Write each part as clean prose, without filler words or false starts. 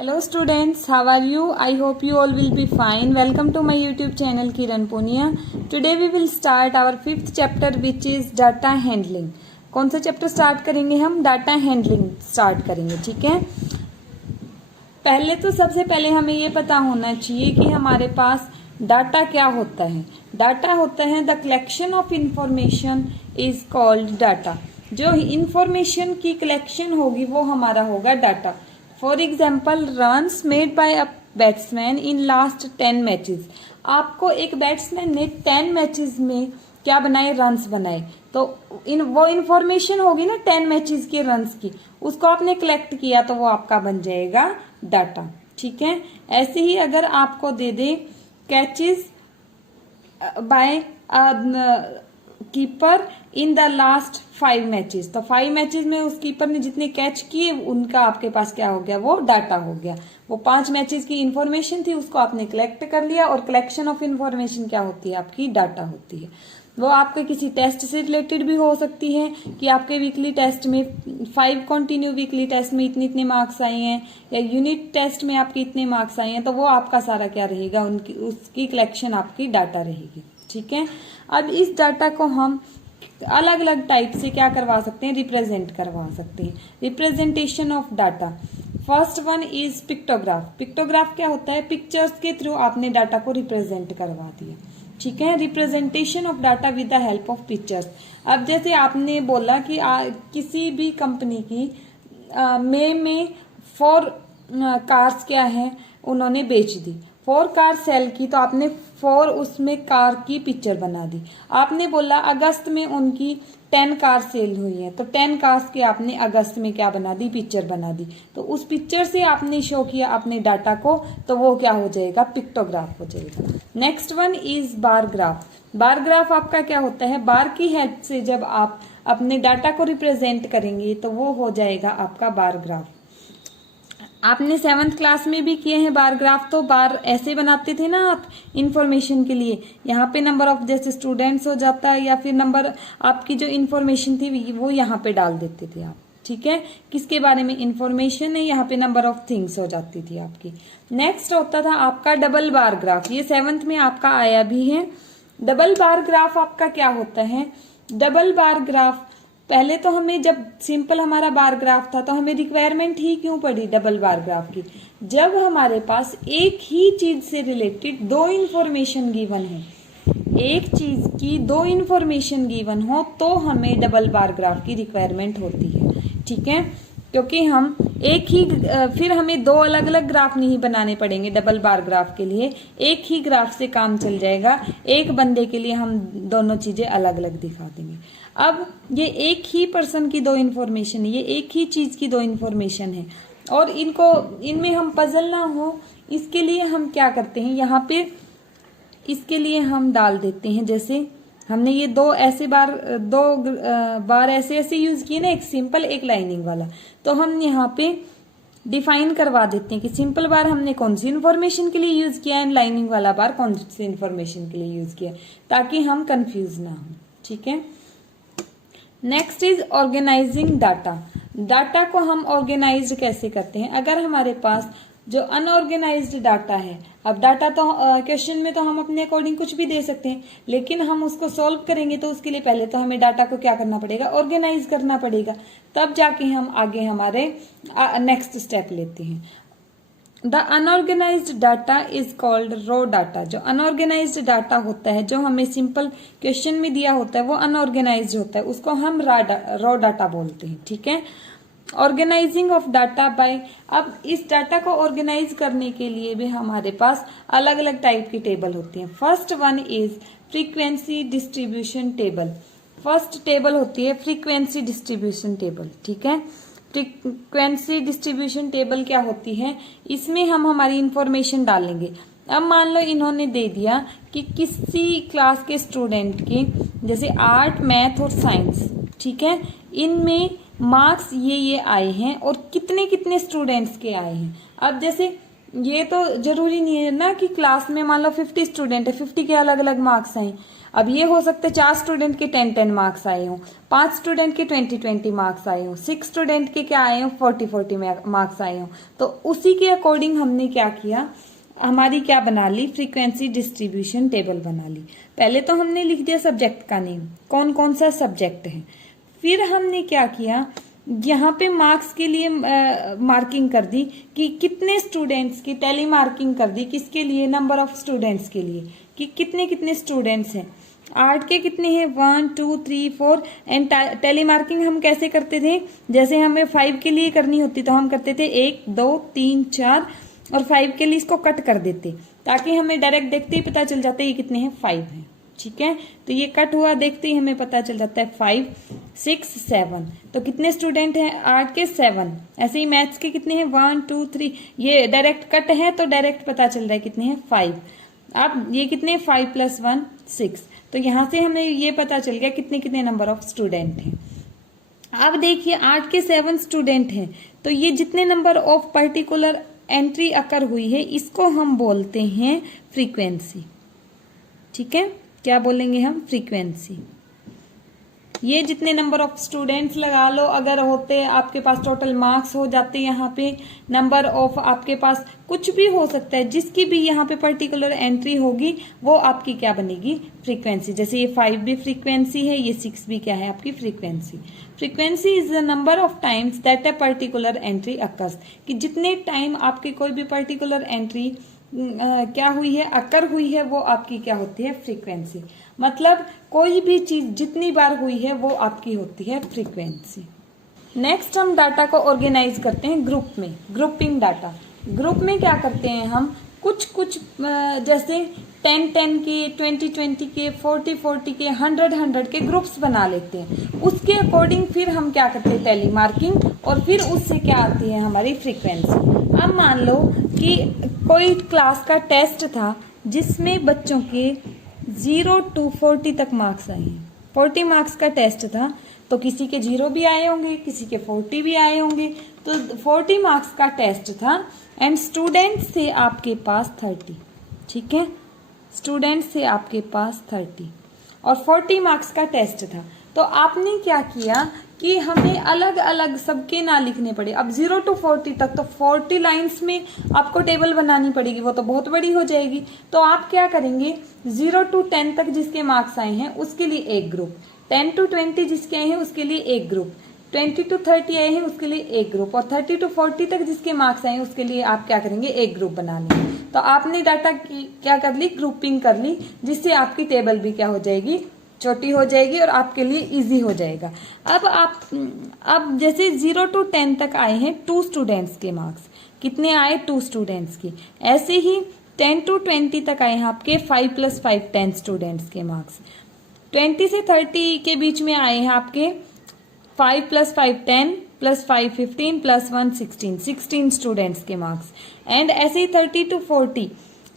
Hello students, how are you? I hope you all will be fine. Welcome to my YouTube channel Kiran Punia. Today we will start our fifth chapter which is data handling. कौन सा chapter start करेंगे हम? Data handling start करेंगे, ठीक है। पहले तो सबसे पहले हमें ये पता होना चाहिए कि हमारे पास डाटा क्या होता है। डाटा होता है the collection of information is called data. जो इंफॉर्मेशन की कलेक्शन होगी वो हमारा होगा data. For example runs made by a batsman in last 10 matches. आपको एक बैट्समैन ने 10 मैचेस में क्या बनाए? रन्स बनाए। तो वो इंफॉर्मेशन होगी ना 10 मैचेस के रन्स की, उसको आपने कलेक्ट किया तो वो आपका बन जाएगा डाटा, ठीक है। ऐसे ही अगर आपको दे दे catches by keeper in the last 5 matches, तो 5 मैचेस में उस कीपर ने जितने कैच किए उनका आपके पास क्या हो गया? वो डाटा हो गया। वो 5 मैचेस की इंफॉर्मेशन थी, उसको आपने कलेक्ट कर लिया। और कलेक्शन ऑफ इंफॉर्मेशन क्या होती है? आपकी डाटा होती है। वो आपके किसी टेस्ट से रिलेटेड भी हो सकती है कि आपके वीकली टेस्ट में 5 कंटिन्यू वीकली टेस्ट में इतने इतने मार्क्स आए हैं, या यूनिट टेस्ट में आपके इतने मार्क्स आए हैं, तो वो आपका सारा क्या रहेगा? उनकी उसकी कलेक्शन आपकी डाटा रहेगी, ठीक है। अब इस डाटा को हम अलग अलग टाइप से क्या करवा सकते हैं? रिप्रेजेंट करवा सकते हैं। Representation of data, first one is pictograph. Pictograph क्या होता है? पिक्चर्स के थ्रू आपने डाटा को रिप्रेजेंट करवा दिया, ठीक है। Representation of data with the help of pictures. अब जैसे आपने बोला कि किसी भी कंपनी की में 4 कार्स क्या है उन्होंने बेच दी, 4 कार सेल की, तो आपने 4 उसमें कार की पिक्चर बना दी। आपने बोला अगस्त में उनकी 10 कार सेल हुई है, तो 10 कार्स के आपने अगस्त में क्या बना दी? पिक्चर बना दी। तो उस पिक्चर से आपने शो किया अपने डाटा को, तो वो क्या हो जाएगा? पिक्टोग्राफ हो जाएगा। Next one is bar graph. Bar graph आपका क्या होता है? बार की हेल्प से जब आप अपने डाटा को रिप्रेजेंट करेंगे तो वो हो जाएगा आपका बार ग्राफ। आपने 7th क्लास में भी किए हैं बार ग्राफ। तो बार ऐसे बनाते थे ना आप इंफॉर्मेशन के लिए, यहाँ पे नंबर ऑफ जैसे स्टूडेंट्स हो जाता है, या फिर नंबर आपकी जो इंफॉर्मेशन थी वो यहाँ पे डाल देते थे आप, ठीक है। किसके बारे में इंफॉर्मेशन है? यहाँ पे नंबर ऑफ थिंग्स हो जाती थी आपकी। नेक्स्ट होता था आपका डबल बार ग्राफ। ये 7th में आपका आया भी है। डबल बार ग्राफ आपका क्या होता है? डबल बार ग्राफ, पहले तो हमें जब सिंपल हमारा बार ग्राफ था तो हमें रिक्वायरमेंट ही क्यों पड़ी डबल बार ग्राफ की? जब हमारे पास एक ही चीज से रिलेटेड 2 इंफॉर्मेशन गिवन है, एक चीज की 2 इंफॉर्मेशन गिवन हो, तो हमें डबल बार ग्राफ की रिक्वायरमेंट होती है, ठीक है। क्योंकि हम एक ही फिर हमें 2 अलग अलग ग्राफ नहीं बनाने पड़ेंगे डबल बार ग्राफ के लिए, एक ही ग्राफ से काम चल जाएगा। एक बंदे के लिए हम दोनों चीजें अलग अलग दिखा देंगे। अब ये एक ही पर्सन की 2 इंफॉर्मेशन है, ये एक ही चीज की 2 इंफॉर्मेशन है, और इनमें हम पजल ना हो इसके लिए हम क्या करते हैं? यहाँ पे इसके लिए हम डाल देते हैं, जैसे हमने ये 2 ऐसे बार 2 बार ऐसे ऐसे यूज किए ना, एक सिंपल एक लाइनिंग वाला, तो हम यहाँ पे डिफाइन करवा देते हैं कि सिंपल बार हमने कौन सी इंफॉर्मेशन के लिए यूज किया है, लाइनिंग वाला बार कौन सी इंफॉर्मेशन के लिए यूज किया, ताकि हम कंफ्यूज ना हो, ठीक है। Next is organising data. Data को हम ऑर्गेनाइज कैसे करते हैं? अगर हमारे पास जो अनऑर्गेनाइज्ड डाटा है, अब डाटा तो क्वेश्चन में तो हम अपने अकॉर्डिंग कुछ भी दे सकते हैं, लेकिन हम उसको सॉल्व करेंगे तो उसके लिए पहले तो हमें डाटा को क्या करना पड़ेगा? ऑर्गेनाइज करना पड़ेगा, तब जाके हम आगे हमारे नेक्स्ट स्टेप लेते हैं। The unorganised data is called raw data. जो अनऑर्गेनाइज्ड डाटा होता है, जो हमें सिंपल क्वेश्चन में दिया होता है, वो अनऑर्गेनाइज्ड होता है, उसको हम रॉ डाटा बोलते हैं, ठीक है। ऑर्गेनाइजिंग ऑफ डाटा बाय, अब इस डाटा को ऑर्गेनाइज करने के लिए भी हमारे पास अलग अलग टाइप की टेबल होती हैं। First one is frequency distribution table. First table होती है फ्रीक्वेंसी डिस्ट्रीब्यूशन टेबल, ठीक है। फ्रीक्वेंसी डिस्ट्रीब्यूशन टेबल क्या होती है? इसमें हम हमारी इंफॉर्मेशन डालेंगे। अब मान लो इन्होंने दे दिया कि किसी क्लास के स्टूडेंट की, जैसे आर्ट, मैथ और साइंस, ठीक है, इनमें मार्क्स ये आए हैं और कितने कितने स्टूडेंट्स के आए हैं। अब जैसे ये तो जरूरी नहीं है ना कि क्लास में मान लो 50 स्टूडेंट है, 50 के अलग अलग मार्क्स आए। अब ये हो सकता है 4 स्टूडेंट के 10-10 मार्क्स आए हों, 5 स्टूडेंट के 20-20 मार्क्स आए हों, 6 स्टूडेंट के क्या आए हों 40-40 मार्क्स आए हों। तो उसी के अकॉर्डिंग हमने क्या किया, हमारी क्या बना ली, फ्रीक्वेंसी डिस्ट्रीब्यूशन टेबल बना ली। पहले तो हमने लिख दिया सब्जेक्ट का नेम, कौन कौन सा सब्जेक्ट है। फिर हमने क्या किया, यहाँ पे मार्क्स के लिए मार्किंग कर दी कि कितने स्टूडेंट्स की, टेली मार्किंग कर दी किसके लिए, नंबर ऑफ स्टूडेंट्स के लिए, कि कितने कितने स्टूडेंट्स हैं। आर्ट के कितने हैं 1 2 3 4। एंड टेली मार्किंग हम कैसे करते थे, जैसे हमें 5 के लिए करनी होती तो हम करते थे 1 2 3 4 और 5 के लिए इसको कट कर देते, ताकि हमें डायरेक्ट देखते ही पता चल जाता है ये कितने हैं 5 हैं। ठीक है, तो ये कट हुआ देखते ही हमें पता चल जाता है 5 6 7। तो कितने स्टूडेंट हैं आर्ट के 7। ऐसे ही मैथ्स के कितने हैं 1 2 3। ये डायरेक्ट कट है तो डायरेक्ट पता चल रहा है कितने हैं 5। अब ये कितने 5 + 1 6। तो यहां से हमें ये पता चल गया कितने कितने नंबर ऑफ स्टूडेंट हैं। अब देखिए आर्ट के 7 स्टूडेंट हैं, तो ये जितने नंबर ऑफ पर्टिकुलर एंट्री अकर हुई है इसको हम बोलते हैं फ्रीक्वेंसी। ठीक है, क्या बोलेंगे हम, फ्रीक्वेंसी। ये जितने नंबर ऑफ स्टूडेंट्स लगा लो, अगर होते आपके पास टोटल मार्क्स हो जाते, यहाँ पे नंबर ऑफ आपके पास कुछ भी हो सकता है, जिसकी भी यहाँ पे पर्टिकुलर एंट्री होगी वो आपकी क्या बनेगी, फ्रीक्वेंसी। जैसे ये 5 भी फ्रीक्वेंसी है, ये 6 भी क्या है आपकी frequency. Frequency is the number of times that a particular entry occurs, कि जितने टाइम आपकी कोई भी पर्टिकुलर एंट्री क्या हुई है, अकर हुई है, वो आपकी क्या होती है, फ्रीक्वेंसी। मतलब कोई भी चीज जितनी बार हुई है वो आपकी होती है फ्रीक्वेंसी। नेक्स्ट हम डाटा को ऑर्गेनाइज करते हैं ग्रुप में, ग्रुपिंग डाटा। ग्रुप में क्या करते हैं हम, कुछ जैसे 10-10 के, 20-20 के, 40-40 के, 100-100 के ग्रुप्स बना लेते हैं। उसके अकॉर्डिंग फिर हम क्या करते हैं, टेली मार्किंग, और फिर उससे क्या आती है हमारी फ्रीक्वेंसी। अब मान लो कि कोई क्लास का टेस्ट था जिसमें बच्चों के 0 to 40 तक मार्क्स आए हैं, 40 मार्क्स का टेस्ट था, तो किसी के 0 भी आए होंगे, किसी के 40 भी आए होंगे। तो 40 मार्क्स का टेस्ट था एंड स्टूडेंट से आपके पास 30। ठीक है, स्टूडेंट से आपके पास 30 और 40 मार्क्स का टेस्ट था। तो आपने क्या किया कि हमें अलग अलग सबके ना लिखने पड़े। अब 0 to 40 तक तो 40 लाइंस में आपको टेबल बनानी पड़ेगी, वो तो बहुत बड़ी हो जाएगी। तो आप क्या करेंगे, 0 to 10 तक जिसके मार्क्स आए हैं उसके लिए एक ग्रुप, 10 to 20 जिसके आए हैं उसके लिए एक ग्रुप, 20 to 30 आए हैं उसके लिए एक ग्रुप, और 30 to 40 तक जिसके मार्क्स आए हैं उसके लिए आप क्या करेंगे, एक ग्रुप बना लेंगे। तो आपने डाटा की क्या कर ली, ग्रुपिंग कर ली, जिससे आपकी टेबल भी क्या हो जाएगी, छोटी हो जाएगी और आपके लिए इजी हो जाएगा। अब जैसे 0 to 10 तक आए हैं 2 स्टूडेंट्स के मार्क्स, कितने आए 2 स्टूडेंट्स की। ऐसे ही 10 to 20 तक आए हैं आपके 5 + 5 10 स्टूडेंट्स के मार्क्स। 20 से 30 के बीच में आए हैं आपके 5 + 5 10 + 5 15 + 1 16 स्टूडेंट्स के मार्क्स। एंड ऐसे ही 30 to 40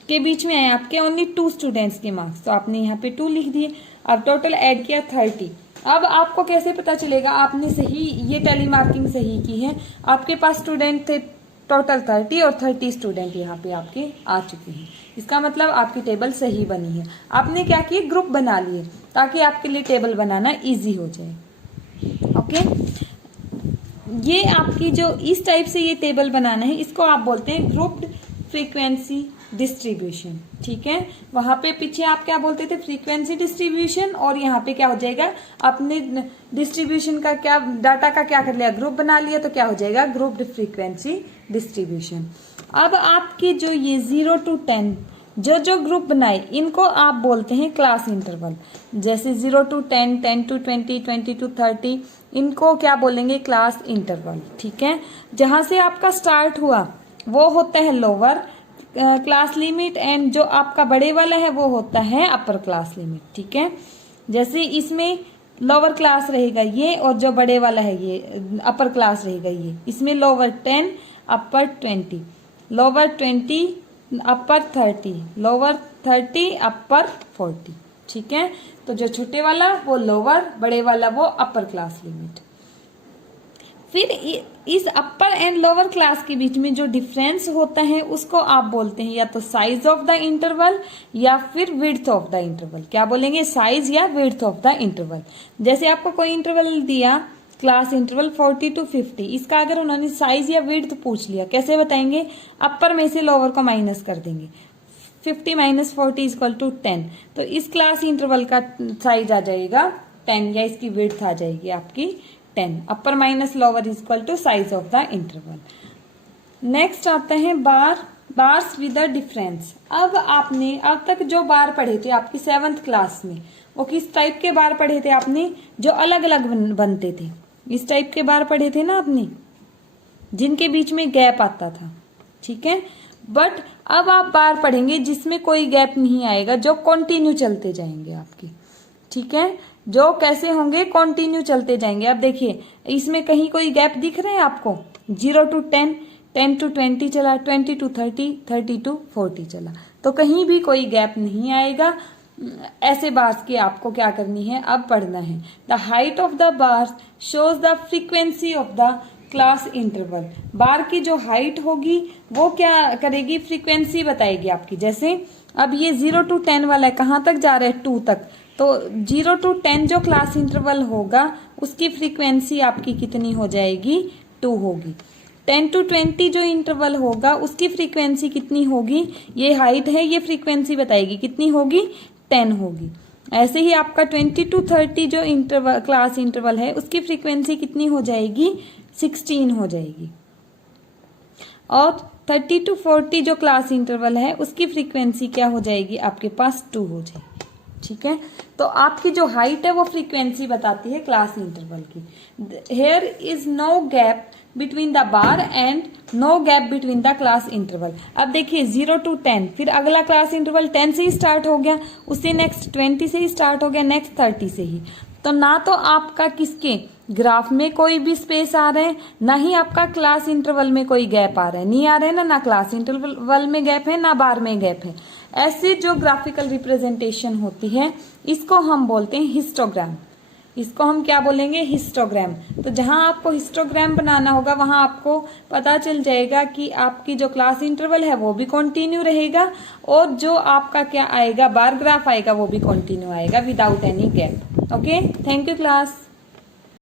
के बीच में आए आपके ओनली 2 स्टूडेंट्स के मार्क्स, तो आपने यहाँ पे 2 लिख दिए। अब टोटल ऐड किया 30। अब आपको कैसे पता चलेगा आपने सही, ये टेली मार्किंग सही की है। आपके पास स्टूडेंट थे टोटल 30 और 30 स्टूडेंट यहाँ पे आपके आ चुके हैं, इसका मतलब आपकी टेबल सही बनी है। आपने क्या किया, ग्रुप बना लिए ताकि आपके लिए टेबल बनाना इजी हो जाए। ओके, ये आपकी जो इस टाइप से ये टेबल बनाना है, इसको आप बोलते हैं ग्रुप्ड फ्रीक्वेंसी डिस्ट्रीब्यूशन। ठीक है, वहां पे पीछे आप क्या बोलते थे, फ्रीक्वेंसी डिस्ट्रीब्यूशन, और यहाँ पे क्या हो जाएगा, आपने डिस्ट्रीब्यूशन का क्या, डाटा का क्या कर लिया, ग्रुप बना लिया, तो क्या हो जाएगा, ग्रुप्ड फ्रीक्वेंसी डिस्ट्रीब्यूशन। अब आपके जो ये 0 to 10 जो ग्रुप बनाए, इनको आप बोलते हैं क्लास इंटरवल। जैसे 0 to 10, 10 to 20, 20 to 30, इनको क्या बोलेंगे, क्लास इंटरवल। ठीक है, जहां से आपका स्टार्ट हुआ वो होता है लोअर क्लास लिमिट, एंड जो आपका बड़े वाला है वो होता है अपर क्लास लिमिट। ठीक है, जैसे इसमें लोअर क्लास रहेगा ये, और जो बड़े वाला है ये अपर क्लास रहेगा ये। इसमें लोअर 10, अपर 20, लोअर 20, अपर 30, लोअर 30, अपर 40। ठीक है, तो जो छोटे वाला वो लोअर, बड़े वाला वो अपर क्लास लिमिट। फिर इस अपर एंड लोअर क्लास के बीच में जो डिफरेंस होता है उसको आप बोलते हैं या तो साइज ऑफ द इंटरवल या फिर विड्थ ऑफ द इंटरवल। क्या बोलेंगे? साइज या विड्थ ऑफ द इंटरवल। जैसे आपको कोई इंटरवल दिया, क्लास इंटरवल 40 to 50, इसका अगर उन्होंने साइज या विड्थ पूछ लिया, कैसे बताएंगे? अपर में से लोअर को माइनस कर देंगे। 50 - 40 = 10। तो इस क्लास इंटरवल का साइज आ जाएगा 10 या इसकी विड्थ आ जाएगी आपकी 10। अपर minus lower = size of the interval. Next आता है बार्स विद द डिफरेंस। अब आपने अब तक जो बार पढ़े थे आपकी 7th क्लास में, वो किस टाइप के बार पढ़े थे आपने? जो अलग अलग बनते थे। इस टाइप के बार पढ़े थे ना आपने, जिनके बीच में गैप आता था। ठीक है, बट अब आप बार पढ़ेंगे जिसमें कोई गैप नहीं आएगा, जो कंटिन्यू चलते जाएंगे आपके। ठीक है, जो कैसे होंगे? कंटिन्यू चलते जाएंगे। अब देखिए इसमें कहीं कोई गैप दिख रहा है आपको? 0 to 10, 10 to 20 चला, 20 to 30, 30 to 40 चला, तो कहीं भी कोई गैप नहीं आएगा। ऐसे बार्स की आपको क्या करनी है? अब पढ़ना है। The height of the bars shows the frequency of the class interval. Bar की जो हाइट होगी वो क्या करेगी? फ्रीक्वेंसी बताएगी आपकी। जैसे अब ये 0 to 10 वाला है, कहाँ तक जा रहा है? 2 तक। तो 0 to 10 जो क्लास इंटरवल होगा उसकी फ्रीक्वेंसी आपकी कितनी हो जाएगी? 2 होगी। 10 to 20 जो इंटरवल होगा उसकी फ्रीक्वेंसी कितनी होगी? ये हाइट है, ये फ्रीक्वेंसी बताएगी कितनी होगी? 10 होगी। ऐसे ही आपका 20 to 30 जो इंटरवल क्लास इंटरवल है उसकी फ्रीक्वेंसी कितनी हो जाएगी? 16 हो जाएगी। और 30 to 40 जो क्लास इंटरवल है उसकी फ्रीक्वेंसी क्या हो जाएगी? आपके पास 2 हो जाएगी। ठीक है, तो आपकी जो हाइट है वो फ्रीक्वेंसी बताती है क्लास इंटरवल की। Here is no gap between the bar and no gap between the class interval. अब देखिए 0 to 10, फिर अगला क्लास इंटरवल 10 से ही स्टार्ट हो गया, उससे नेक्स्ट 20 से ही स्टार्ट हो गया, नेक्स्ट 30 से ही। तो ना तो आपका किसके ग्राफ में कोई भी स्पेस आ रहा है, ना ही आपका क्लास इंटरवल में कोई गैप आ रहा है। नहीं आ रहा है ना क्लास इंटरवल में गैप है, ना बार में गैप है। ऐसे जो ग्राफिकल रिप्रेजेंटेशन होती है इसको हम बोलते हैं हिस्टोग्राम। इसको हम क्या बोलेंगे? हिस्टोग्राम। तो जहां आपको हिस्टोग्राम बनाना होगा वहां आपको पता चल जाएगा कि आपकी जो क्लास इंटरवल है वो भी कंटिन्यू रहेगा, और जो आपका क्या आएगा? बार ग्राफ आएगा, वो भी कंटिन्यू आएगा without any gap. Okay, thank you class.